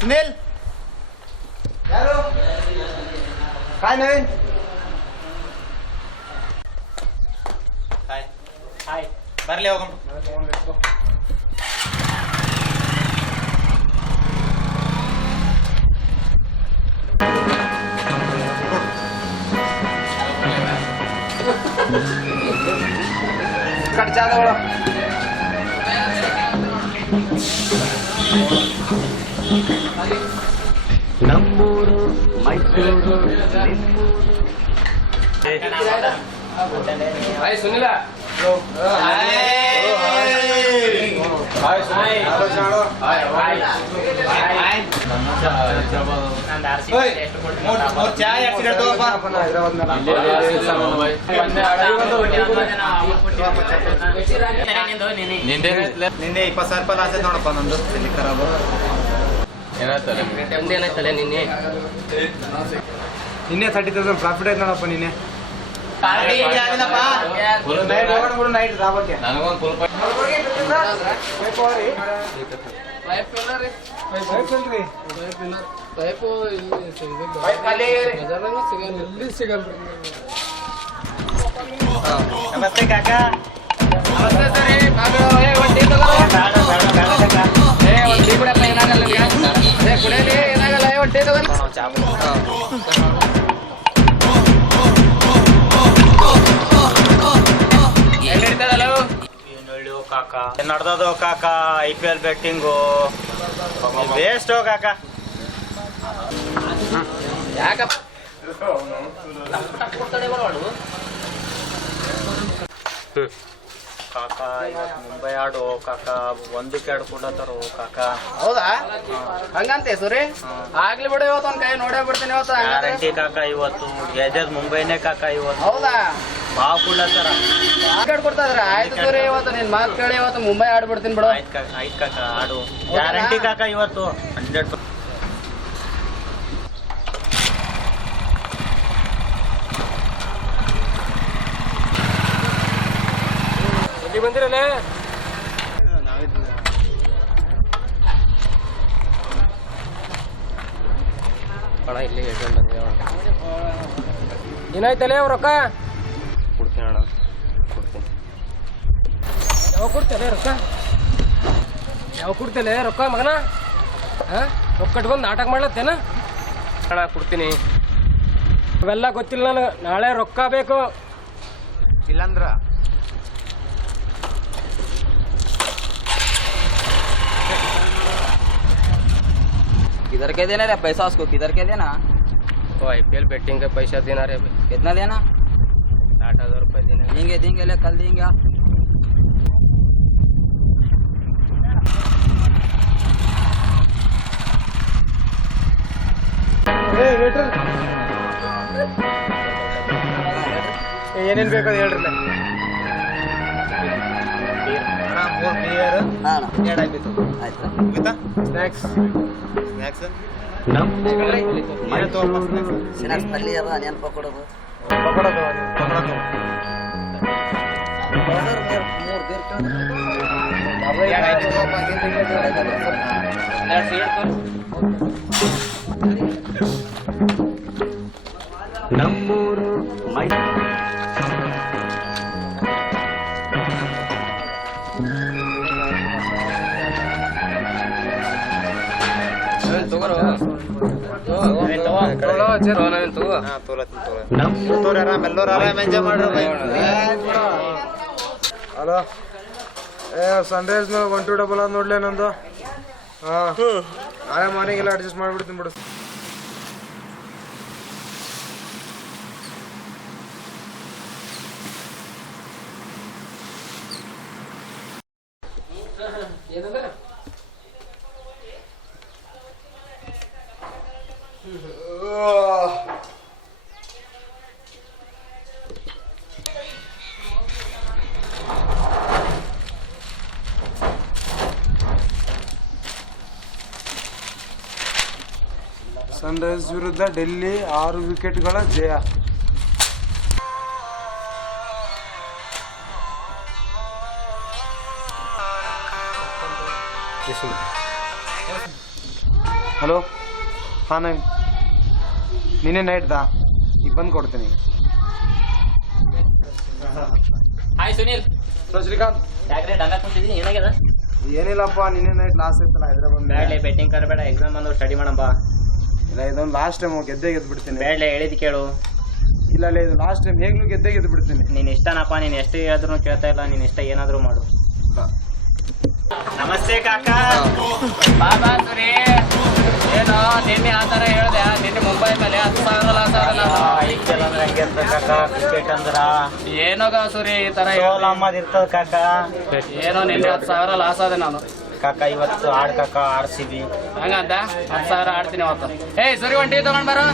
सुनील यारो काय नवीन हाय हाय बरले ಹೋಗಮ್ಮ ಕಟ್ ಜಾದ ಒಳ ನಮ್ಮೂರು ಮೈಸೂರು ಹಾಯ್ ಸುನಿಲ ನಿಂದೆ 20,000 ರೂಪಾಯಿ ಲಾಸ್ ನೋಡಪ್ಪ ನಂದು ತಲೆ ಖರಾಬ್ ಏನಾಯ್ತಲ್ಲ ನಿನ್ನೆ 30,000 ಪ್ರಾಫಿಟ್ ಆಯ್ತು ನೋಡಪ್ಪ ನಿನ್ನೆ ನೈಟ್ ರಾಬಕ್ಕೆ ನಮಸ್ತೆ ಕಾಕಾ ಕಾಕಾ ನಡ್ದದು ಕಾಕಾ IPL ಬೆಟ್ಟಿಂಗು ವೇಸ್ಟ್ ಕಾಕಾ ಯಾಕಪ್ಪ ಕಾಕಾ ಇವತ್ತು ಮುಂಬೈ ಆಡು ಕಾಕಾ 1 ವಿಕೆಟ್ ಕೊಡತಾರೋ ಕಾಕಾ ಹೌದಾ ಹಂಗಂತೆ ಸುರಿ ಆಗ್ಲಿ ಬಿಡು ಇವತ್ತು ಒಂದ್ ಕೈ ನೋಡೇ ಬಿಡ್ತೀನಿ ಇವತ್ತು ಗ್ಯಾರಂಟಿ ಕಾಕಾ ಇವತ್ತು ಗೆದ್ದದ್ ಮುಂಬೈನೇ ಕಾಕಾ ಇವತ್ತು ಹೌದಾ ಬಾವು ಕೊಡ್ಲತ್ತಾರ ವಿಕೆಟ್ ಕೊಡ್ತಾ ಇದ್ರ ಆಯ್ತು ಸುರಿ ಇವತ್ತು ನಿನ್ ಮಾತು ಕೇಳಿ ಇವತ್ತು ಮುಂಬೈ ಆಡ್ಬಿಡ್ತೀನಿ ಬಿಡು ಆಯ್ತು ಕಾಕಾ ಆಡು ಗ್ಯಾರಂಟಿ ಕಾಕಾ ಇವತ್ತು 100%. ಎಲ್ಲಿ ಬಂದಿರಲ್ಲ ಅಣ್ಣ ಇಲ್ಲಿ ಏನಾಯ್ತಲ್ಲ ಅವ್ರ ರೊಕ್ಕ ಕೊಡ್ತೀನಿ ಅಣ್ಣ ಕೊಡ್ತೀನಿ ಯಾವಾಗ ಕೊಡ್ತೇನೆ ರೊಕ್ಕ ಯಾವಾಗ ಕೊಡ್ತೇನೆ ರೊಕ್ಕ ಮಗನ ರೊಕ್ಕ ಕಟ್ಕೊಂಡು ನಾಟಕ ಮಾಡ್ಲತ್ತೇನ ಅಣ್ಣ ಕೊಡ್ತೀನಿ ಅವೆಲ್ಲ ಗೊತ್ತಿಲ್ಲ ನನಗೆ ನಾಳೆ ರೊಕ್ಕ ಬೇಕು ಇಲ್ಲಂದ್ರ किधर के देना रे पैसा उसको किधर के देना तो IPL बैटिंग का पैसा देना रे कितना देना 60,000 रुपये देना देंगे देंगे ले कल देंगे आप ಏನೇನ್ ಬೇಕು ಅದು ಹೇಳ್ರಿ ಮೂರು ಬಿಯರ್ हाँ 2 ಆಯ್ತು ಆಯ್ತಾ ಮುಗಿತಾ ಸ್ನಾಕ್ಸ್ ಸ್ನ್ಯಾಕ್ಸ್ ನಮ್ಮೂರು ಏನೇ ತಗೋಪ್ಪ ಸ್ನ್ಯಾಕ್ಸ್ ಸ್ನಾಕ್ಸ್ ತರ್ಲಿ ಅದ ನೆನಪ ಕೊಡೋದು ಪಕೋಡ ತಗೋ ಮೂರು ಬೇರ್ ನಮ್ಮೂರು ಮೈಸೂರು ತೋರ ಆರಾಮ್ ಎಲ್ಲರೂ ಆರಾಮ್ ಎಂಜಾಯ್ ಮಾಡ್ರಿ ಹಲೋ ಸನ್ರೈಸ್ 1-2 ಅದ್ ನೋಡ್ಲೇ ನಂದು ನಾಳೆ ಮಾರ್ನಿಂಗ್ ಎಲ್ಲ ಅಡ್ಜಸ್ಟ್ ಮಾಡ್ಬಿಡ್ತೀನಿ ಬಿಡು ಸನ್ರೈಸ್ ವಿರುದ್ಧ ಡೆಲ್ಲಿ 6 ವಿಕೆಟ್ಗಳ ಜಯ. ಹಲೋ ಹಾಂ ನವೀನ್ ನಿನ್ನೆ ನೈಟ್ದಾ ಈಗ ಬಂದು ಕೊಡ್ತೀನಿ. ಹಾಯ್ ಸುನಿಲ್. ಶ್ರೀಕಾಂತ್ ಯಾಕ್ರೆ ಡಲ್ಲ ಕುಂತಿದ್ದೀನಿ, ಏನಾಗ್ಯದ? ಏನಿಲ್ಲಪ್ಪ, ನಿನ್ನೆ ನೈಟ್ ಲಾಸ್ಟ್ ಐತಲ್ಲ ಹೈದ್ರಾಬಾದ್ ಬ್ಯಾಡ್ಲೆ ಬೆಟ್ಟಿಂಗ್ ಕರಬೇಡ, ಎಕ್ಸಾಮ್ ಬಂದು ಸ್ಟಡಿ ಮಾಡಂಬ. ಇಲ್ಲ ಇದೊಂದು ಲಾಸ್ಟ್ ಟೈಮ್ ಗೆದ್ದೇ ಗೆದ್ದು ಬಿಡ್ತೀನಿ. ಬ್ಯಾಡ್ಲೆ ಹೇಳಿದ್ ಕೇಳು. ಇಲ್ಲ ಇದು ಲಾಸ್ಟ್ ಟೈಮ್ ಹೇಗ್ಲೂ ಗೆದ್ದೇ ಗೆದ್ದು ಬಿಡ್ತೀನಿ. ನೀನ್ ಇಷ್ಟನಪ್ಪ, ನೀನ್ ಎಷ್ಟು ಹೇಳಿದ್ರು ಕೇಳ್ತಾ ಇಲ್ಲ, ನೀನ್ ಇಷ್ಟ ಏನಾದ್ರು ಮಾಡು. ನಮಸ್ತೆ ಕಾಕಾ. ಬಾಬಾ ಸುರಿ, ಏನೋ ನಿನ್ನೆ ಆ ಥರ ಹೇಳ್ದೆ, ನಿನ್ನೆ ಮುಂಬೈ ಮೇಲೆ 10,000 ಲಾಸ್ ಕ್ರಿಕೆಟ್ ಅಂದ್ರ ಏನೋಗ ಸುರಿ ಈ ತರ ಇರ್ತದ ಕಾಕ. ಏನೋ ನಿನ್ನೆ 10,000 ಲಾಸ್ ಆದೆ ನಾನು ಕಾಕ ಇವತ್ತು ಆಡ್ ಕಾಕ ಆಡ್ಸಿವಿ. ಹಂಗಂತ 10,000 ಆಡ್ತೀನಿ ಅವತ್ತು. ಏಯ್ ಸುರಿ ಒಂದ್ ಟೀ ತಗೊಂಡ್ ಬರೋ.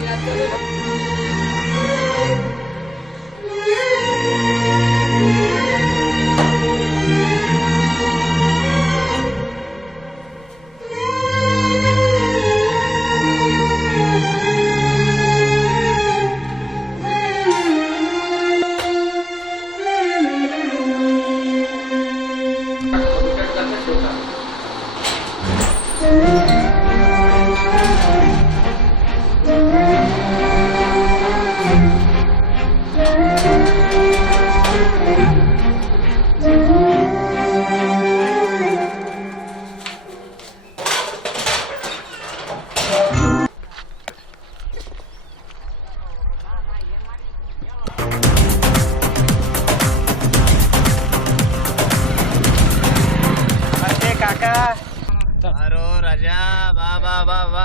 ಅರೋ ರಜಾ ಬಾ ಬಾ ಬಾ ಬಾ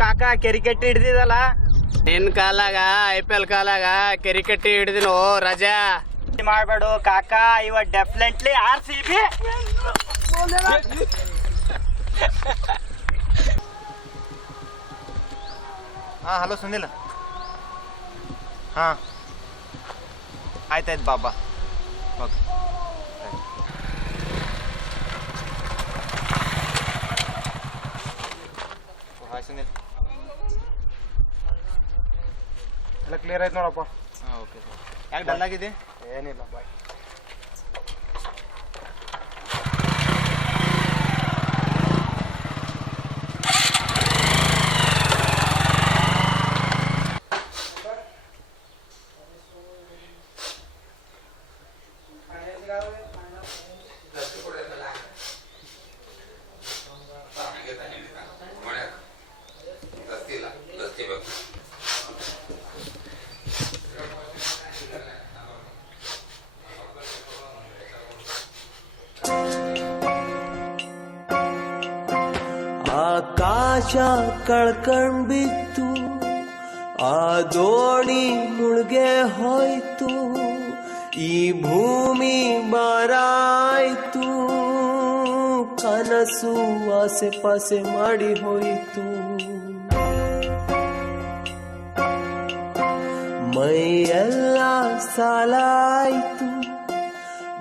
ಕಾಕ ಕ್ರಿಕೆಟ್ ಹಿಡ್ದಿದಲ್ಲ. ನಿನ್ ಕಾಲಾಗ IPL ಕಾಲಾಗ ಕ್ರಿಕೆಟ್ ಹಿಡಿದಿನ ರಜಾ ಮಾಡ್ಬೇಡು ಕಾಕ, ಇವತ್ತು ಡೆಫಿನೆಟ್ಲಿ RCB. ಹಾಂ ಹಲೋ ಸುನಿಲ್. ಹಾಂ ಆಯ್ತಾಯ್ತು ಬಾಬಾ. Okay hi Sunil. ಎಲ್ಲ ಕ್ಲಿಯರ್ ಆಯ್ತು ನೋಡಪ್ಪ. ಹಾಂ ಓಕೆ ಸರ್. ಯಾಕೆ ಡಲ್ ಆಗಿದೆ? ಏನಿಲ್ಲ ಬಾಯ್. ಆಕಾಶ ಕಳ್ಕಂಡ್ಬಿತ್ತು, ಆ ದೋಣಿ ಮುಳುಗೆ ಹೋಯ್ತು, ಈ ಭೂಮಿ ಬಾರಾಯ್ತು, ಕನಸು ಆಸೆ ಪಾಸೆ ಮಾಡಿ ಹೋಯಿತು, ಮೈಯೆಲ್ಲ ಸಾಲಾಯ್ತು,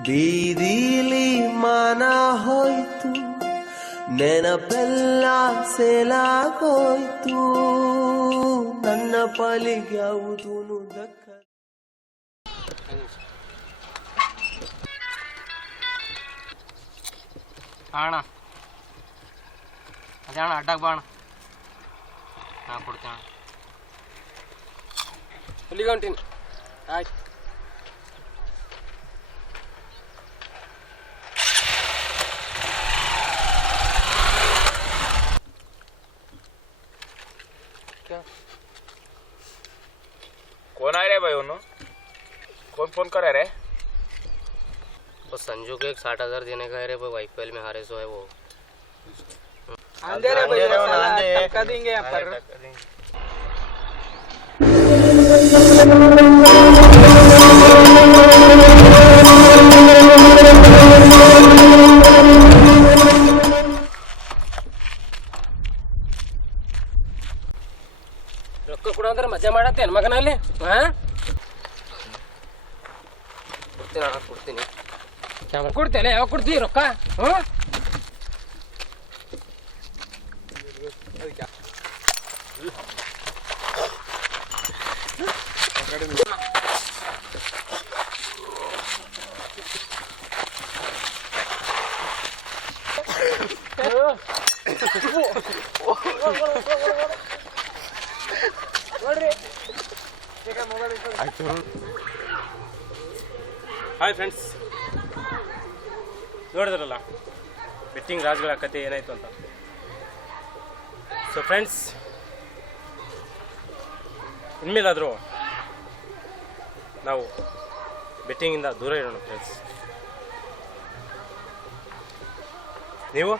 ಬೀದಿಲಿ ಮಾನ ಹೋಯ್ತು, ನೆನಪೆಲ್ಲ ಸೇಲಾಗೋಯ್ತು, ನನ್ನ ಪಾಲಿಗೆ ಯಾವುದೂ ದಕ್ಕ. ಅಣ್ಣ ಅದೇ ಅಣ್ಣ ಅಡ್ಡಾಗ ಬಾ ಅಣ್ಣ, ನಾ ಕೊಡ್ತೀನಿ ಅಣ್ಣ. ಅಲ್ಲಿಗೆ ಹೊಂಟೀನಿ. ಆಯ್ತು कौन आ रहा है भाई? उन्होंने कौन फोन करा रहे? वो संजू को एक 60,000 देने का है रे भाई, IPL में हारे सो है वो. आंधे रे भैया, टक्का देंगे यहाँ पर. ರೊಕ್ಕ ಕೊಡು ಅಂದ್ರೆ ಮಜಾ ಮಾಡತ್ತೇನು ಮಗನಲ್ಲಿ? ಹಾಂ ಕೊಡ್ತೀನಿ ಅಣ್ಣ, ಕೊಡ್ತೀನಿ. ಕೊಡ್ತೇನೆ, ಯಾವಾಗ ಕೊಡ್ತೀವಿ ರೊಕ್ಕ? ಹ್ಞೂ ಹಾಯ್ ಫ್ರೆಂಡ್ಸ್, ನೋಡಿದ್ರಲ್ಲ ಬೆಟ್ಟಿಂಗ್ ರಾಜ್ಗಳ ಕತೆ ಏನಾಯಿತು ಅಂತ. ಸೊ ಫ್ರೆಂಡ್ಸ್, ಇನ್ಮೇಲಾದರೂ ನಾವು ಬೆಟ್ಟಿಂಗಿಂದ ದೂರ ಇರೋಣ ಫ್ರೆಂಡ್ಸ್. ನೀವು